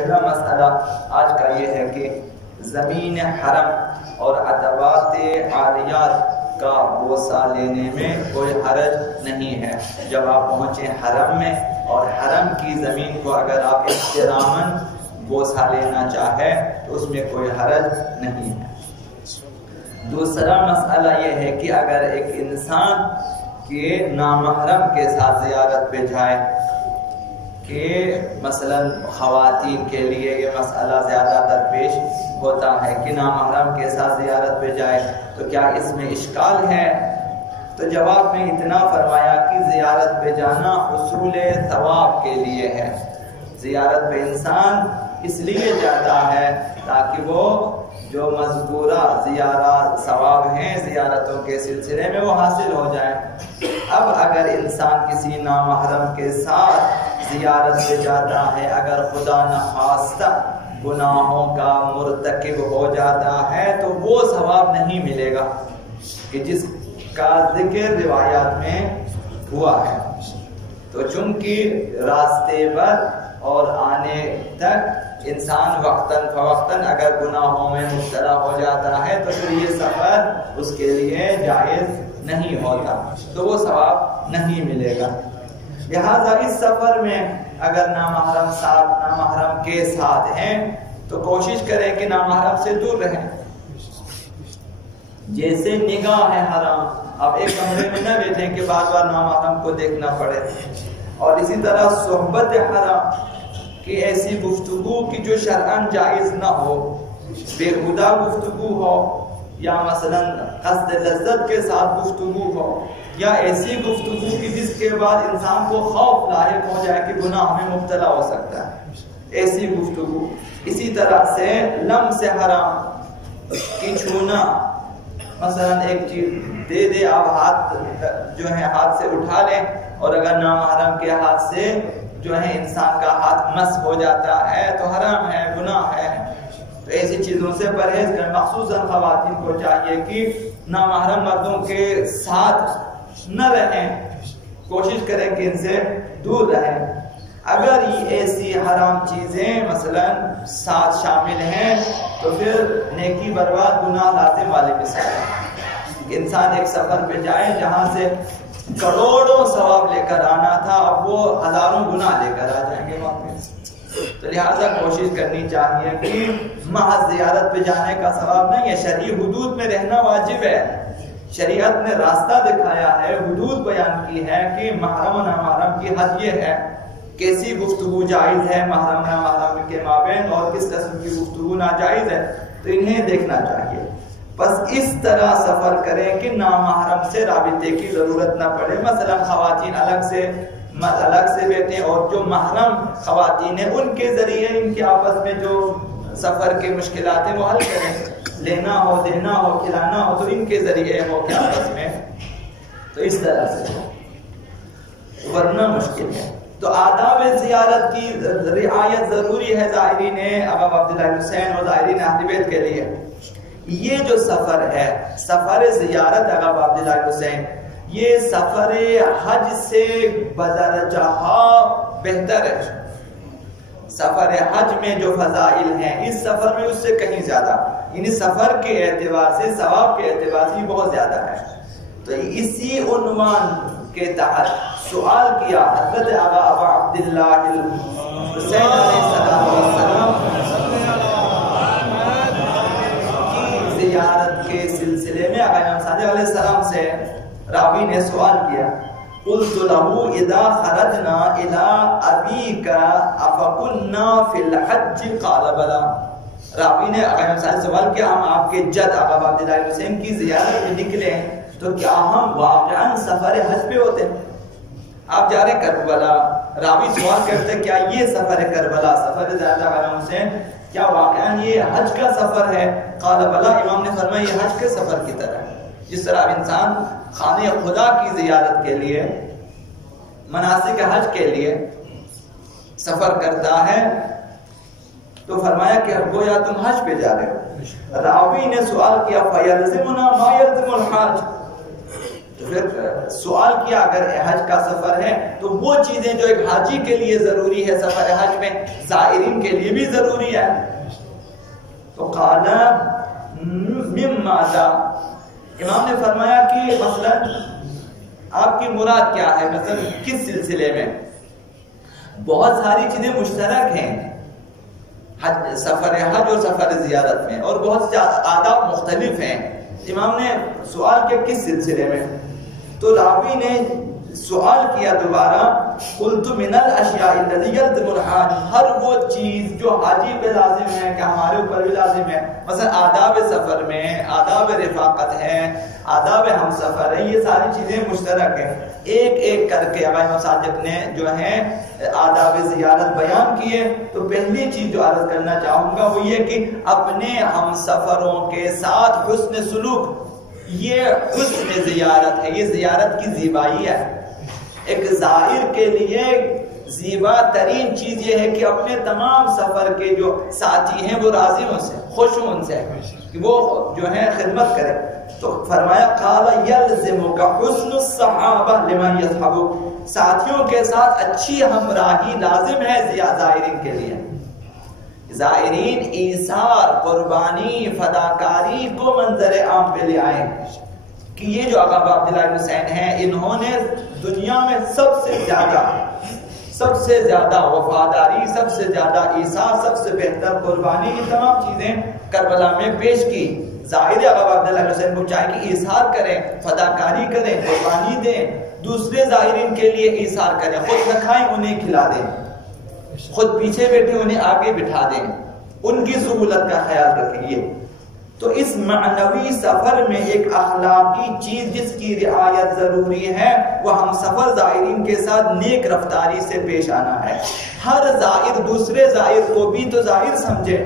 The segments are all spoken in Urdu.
پہلا مسئلہ آج کا یہ ہے کہ زمین حرم اور ادوات عالیات کا بوسہ لینے میں کوئی حرج نہیں ہے۔ جب آپ پہنچیں حرم میں اور حرم کی زمین کو اگر آپ احتراماً بوسہ لینا چاہیں تو اس میں کوئی حرج نہیں ہے۔ دوسرا مسئلہ یہ ہے کہ اگر ایک انسان کے نامحرم کے ساتھ زیارت پہ جائے کہ مثلا خواتین کے لیے یہ مسئلہ زیادہ درپیش ہوتا ہے کہ نامحرم کے ساتھ زیارت پہ جائے تو کیا اس میں اشکال ہے؟ تو جواب میں اتنا فرمایا کہ زیارت پہ جانا حصول ثواب کے لیے ہے۔ زیارت پہ انسان اس لیے جاتا ہے تاکہ وہ جو مذکورہ زیارت ثواب ہیں زیارتوں کے سلسلے میں وہ حاصل ہو جائے۔ اب اگر انسان کسی نامحرم کے ساتھ زیارت پہ جاتا ہے، اگر خدا نخواستہ گناہوں کا مرتکب ہو جاتا ہے تو وہ ثواب نہیں ملے گا کہ جس کا ذکر روایات میں ہوا ہے۔ تو چونکہ راستے پر اور آنے تک انسان وقتاً فوقتاً اگر گناہوں میں مبتلا ہو جاتا ہے تو پھر یہ سفر اس کے لیے جائز نہیں ہوتا، تو وہ ثواب نہیں ملے گا۔ لہٰذا اس سفر میں اگر نامحرم کے ساتھ ہیں تو کوشش کریں کہ نامحرم سے دور رہیں۔ جیسے نگاہ ہے حرام، اب ایک کمرے میں نہ بیٹھیں کہ بار بار نامحرم کو دیکھنا پڑے، اور اسی طرح صحبت حرام کہ ایسی گفتگو کی جو شرعاً جائز نہ ہو، بےہودہ گفتگو ہو یا مثلا قصد لذت کے ساتھ گفتگو ہو یا ایسی گفتگو کی جس کے بعد انسان کو خوف لاحق ہو جائے کہ گناہ میں مبتلا ہو سکتا ہے، ایسی گفتگو۔ اسی طرح سے لمس حرام کی چھونا، مثلا ایک چیز دے دے آپ ہاتھ جو ہے ہاتھ سے اٹھا لیں، اور اگر نامحرم کے ہاتھ سے جو ہے انسان کا ہاتھ مس ہو جاتا ہے تو حرام ہے، گناہ ہے۔ تو ایسی چیزوں سے پرہیز کریں۔ مخصوصاً خواتین کو چاہیے کہ نامحرم مردوں کے ساتھ نہ رہیں، کوشش کریں کہ ان سے دور رہیں۔ اگر یہ ایسی حرام چیزیں مثلا ساتھ شامل ہیں تو پھر نیکی برباد گناہ لازم والے مثال ہے۔ انسان ایک سفر پہ جائے جہاں سے کروڑوں ثواب لے کر آنا تھا، اب وہ ہزاروں گناہ لے کر آ جائیں گے واپس۔ تو لہٰذا کوشش کرنی چاہیے کہ محض زیارت پہ جانے کا ثواب نہیں ہے، شرعی حدود میں رہنا واجب ہے۔ شریعت نے راستہ دکھایا ہے، حدود بیان کی ہے کہ محرم و نامحرم کی حد یہ ہے، کیسی گفتگو جائز ہے محرم نامحرم کے مابین اور کس قسم کی گفتگو ناجائز ہے، تو انہیں دیکھنا چاہیے۔ بس اس طرح سفر کریں کہ نامحرم سے رابطے کی ضرورت نہ پڑے۔ مثلا خواتین الگ سے بیٹھیں اور جو محرم خواتین ہیں ان کے ذریعے ان کے آپس میں جو سفر کے مشکلات ہیں وہ حل کریں، لینا ہو دینا ہو کھلانا ہو تو ان کے ذریعے ہو کہ آپس میں، تو اس طرح سے، ورنہ مشکل ہے۔ تو آداب زیارت کی رعایت ضروری ہے زائرین ابا عبداللہ حسین اور زائرین اہل بیت کے لیے۔ یہ جو سفر ہے، سفر زیارت ابا عبداللہ حسین، یہ سفر حج سے بدرجہ بہتر ہے۔ سفر حج میں جو فضائل ہیں اس سفر میں اس سے کہیں زیادہ، یعنی سفر کے اعتبار سے ثواب کے اعتبار سے بہت زیادہ ہے۔ تو اسی عنوان کے تحت سوال کیا حضرت ابا عبداللہ حسین علیہ السلام کی زیارت کے سلسلے میں امام صادق علیہ السلام سے راوی نے سوال کیا، قلت له اذا خرجنا الى ابيك افكنا في الحج قال بلى۔ راوی نے امام صادق سے سوال کیا، ہم آپ کے جد ابا عبداللہ حسین کی زیارت میں نکلے تو کیا ہم واقعاً سفر حج پہ ہوتے ہیں؟ آپ جا رہے کربلا، راوی سوال کرتے کیا یہ سفر کربلا، سفر زیارت امام حسین کیا واقعاً یہ حج کا سفر ہے؟ قال بلا، امام نے فرمایا یہ حج کے سفر کی طرح ہے۔ جس طرح انسان خانہ خدا کی زیارت کے لیے مناسک حج کے لیے سفر کرتا ہے تو فرمایا کہ گویا تم حج پہ جا رہے ہو۔ راوی نے سوال کیا فَيَلْزِمُنَا مَا يَلْزِمُ الْحَاجِ، تو پھر سوال کیا اگر حج کا سفر ہے تو وہ چیزیں جو ایک حاجی کے لیے ضروری ہے سفر حج میں زائرین کے لیے بھی ضروری ہے. تو قال مما ذا، امام نے فرمایا کہ مثلا آپ کی مراد کیا ہے، مثلا کس سلسلے میں؟ بہت ساری چیزیں مشترک ہیں سفر حج اور سفر زیارت میں، اور بہت سے آداب مختلف ہیں. امام نے سوال کیا کس سلسلے میں؟ تو راوی نے سوال کیا دوبارہ، قلت من الاشیاء الذی یلزم الحاج، ہر وہ چیز جو حاجی پہ لازم ہے کہ ہمارے اوپر بھی لازم ہے، مثلا آداب سفر میں آداب رفاقت ہے، آداب ہم سفر ہے، یہ ساری چیزیں مشترک ہیں. ایک ایک کر کے امام صادق نے جو ہے آداب زیارت بیان کیے. تو پہلی چیز جو عرض کرنا چاہوں گا وہ یہ کہ اپنے ہم سفروں کے ساتھ حسن سلوک، یہ حسن زیارت ہے، یہ زیارت کی زیبائی ہے. ایک زائر کے لیے زیبا ترین چیز یہ ہے کہ اپنے تمام سفر کے جو ساتھی ہیں وہ راضی ہوں سے، خوش ہوں ان سے، کہ وہ جو ہے خدمت کرے. تو فرمایا قال یلزمک حسن الصحابہ لمن یصحبک، ساتھیوں کے ساتھ اچھی ہمراہی لازم ہے زائرین کے لیے. زائرین ایثار، قربانی، فداکاری کو منظر عام پہ لے آئے کہ یہ جو آقا عبداللہ بن حسین ہیں انہوں نے دنیا میں سب سے زیادہ وفاداری، سب سے زیادہ ایثار، سب سے بہتر قربانی، یہ تمام چیزیں کربلا میں پیش کی. ظاہر آقا عبداللہ بن حسین کو چاہے کہ ایثار کریں، فداکاری کریں، قربانی دیں، دوسرے زائرین کے لیے ایثار کریں، خود نہ کھائیں انہیں کھلا دیں، خود پیچھے بیٹھے انہیں آگے بٹھا دیں، ان کی سہولت کا خیال رکھیں. یہ تو اس معنوی سفر میں ایک اخلاقی چیز جس کی رعایت ضروری ہے وہ ہم سفر زائرین کے ساتھ نیک رفتاری سے پیش آنا ہے. ہر زائر دوسرے زائر کو بھی تو زائر سمجھے.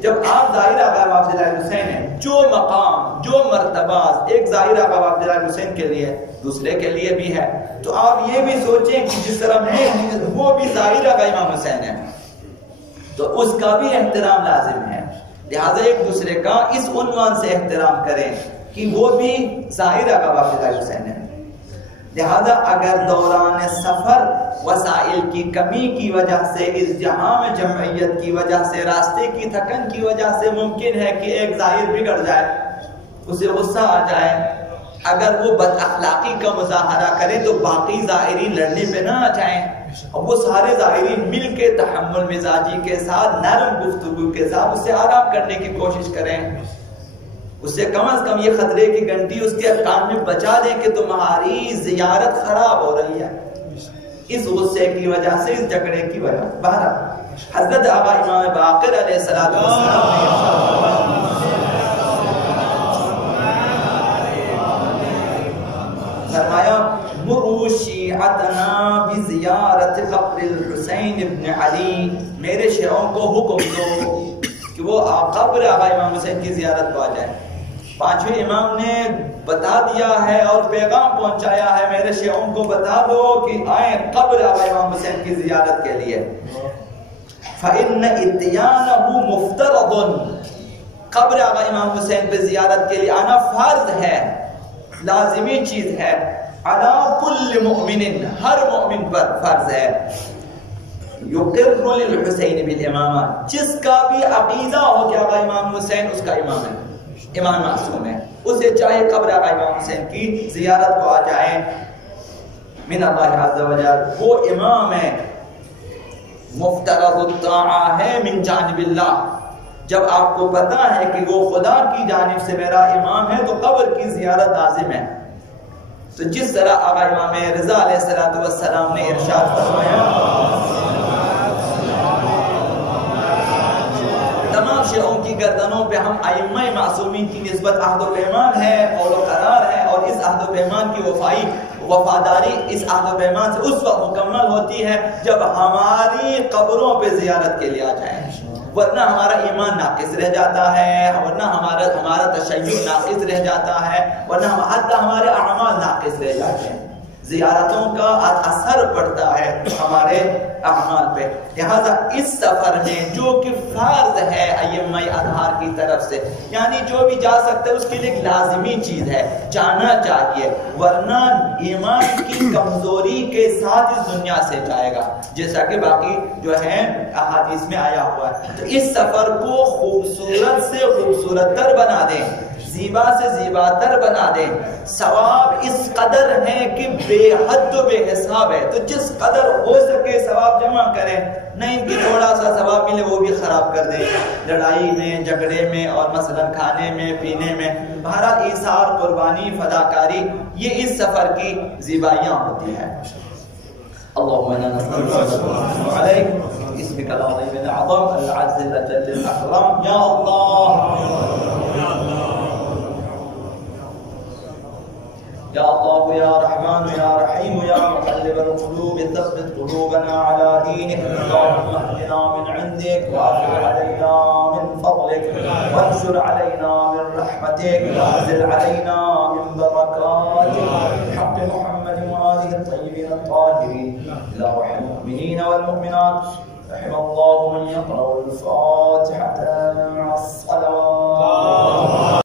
جب آپ زائر آقا عبداللہ بن حسین ہیں، جو مقام، جو مرتبہ ایک زائر آقا عبداللہ بن حسین کے لیے دوسرے کے لیے بھی ہے، تو آپ یہ بھی سوچیں کہ جس طرح میں وہ بھی زائر آقا امام حسین ہے تو اس کا بھی احترام لازم ہے. لہذا ایک دوسرے کا اس عنوان سے احترام کریں کہ وہ بھی زائر آقا عبداللہ بن حسین ہے. لہذا اگر دوران سفر وسائل کی کمی کی وجہ سے، ازدحام جمعیت کی وجہ سے، راستے کی تھکن کی وجہ سے ممکن ہے کہ ایک ظاہر بگڑ جائے، اسے غصہ آ جائے، اگر وہ بد اخلاقی کا مظاہرہ کرے تو باقی ظاہرین لڑنے پہ نہ آ جائیں. اب وہ سارے ظاہرین مل کے تحمل مزاجی کے ساتھ، نرم گفتگو کے ساتھ اسے آرام کرنے کی کوشش کریں. اسے کم از کم یہ خطرے کی گھنٹی اس کے کان میں بچا دیں کہ تمہاری زیارت خراب ہو رہی ہے اس غصے کی وجہ سے، اس جھگڑے کی وجہ. بہرحال حضرت آقا امام باقر علیہ السلام نے فرمایا مروا شیعتنا بزیارت قبر الحسین ابن علی، میرے شیعوں کو حکم دو کہ وہ قبر آقا امام حسین کی زیارت کو آ جائیں. پانچویں امام نے بتا دیا ہے اور پیغام پہنچایا ہے، میرے شیعوں کو بتا دو کہ آئیں قبر آقا امام حسین کی زیارت کے لیے. فإن اتيانه مفترض، قبر آقا امام حسین پہ زیارت کے لیے آنا فرض ہے، لازمی چیز ہے. علی کل مؤمن، ہر مؤمن پر فرض ہے. یقر للحسین بالامامہ، جس کا بھی عقیدہ ہو کہ آقا امام حسین اس کا امام ہے، امام معصوم ہے، اسے چاہے قبر آقا امام حسین کی زیارت کو آ جائیں. من اللہ عز و جل، وہ امام ہے، مفترض الطاعہ ہے من جانب اللہ. جب آپ کو پتا ہے کہ وہ خدا کی جانب سے میرا امام ہے تو قبر کی زیارت لازم ہے. تو جس طرح آقا امام رضا علیہ السلام نے ارشاد فرمایا، تمام شیعوں کی گردنوں پہ ہم ائمہ معصومین کی نسبت عہد و پیمان ہے اور قرار ہے، اور اس عہد و پیمان کی وفاداری اس عہد و پیمان سے اس وقت مکمل ہوتی ہے جب ہماری قبروں پہ زیارت کے لیے آ جائیں، ورنہ ہمارا ایمان ناقص رہ جاتا ہے، ورنہ ہمارا تشیع ناقص رہ جاتا ہے، ورنہ حتی ہمارے اعمال ناقص رہ جاتے ہیں. زیارتوں کا اثر پڑتا ہے ہمارے اعمال پہ. لہذا اس سفر میں جو کہ فرض ہے ائمہ مجمع اطہار کی طرف سے، یعنی جو بھی جا سکتا ہے اس کے لیے ایک لازمی چیز ہے، جانا چاہیے، ورنہ ایمان کی کمزوری کے ساتھ اس دنیا سے جائے گا، جیسا کہ باقی جو ہے احادیث میں آیا ہوا ہے۔ تو اس سفر کو خوبصورت سے خوبصورت تر بنا دیں، زیبا سے زیبا تر بنا دیں۔ ثواب اس قدر ہے کہ بے حد و بے حساب ہے، تو جس قدر ہو سکے ثواب جمع کریں، نہیں کہ تھوڑا سا ثواب ملے وہ بھی خراب کر دیں لڑائی میں، جھگڑے میں، اور مثلا کھانے میں، پینے میں۔ بہرحال ایثار، قربانی، فداکاری، یہ اس سفر کی زیبائیاں ہوتی ہیں۔ اللهم انا نسألك عليك باسمك العظيم الأعظم العز الأجل الأكرم يا الله يا الله يا رحمن يا رحيم يا مقلب القلوب ثبت قلوبنا على دينك اللهم اهدنا من عندك وافضل علينا من فضلك وانشر علينا من رحمتك وانزل علينا من بركاتك بحق محمد وآله الطيبين الطاهرين اللهم المؤمنين والمؤمنات رحم الله من يقرأ الفاتحة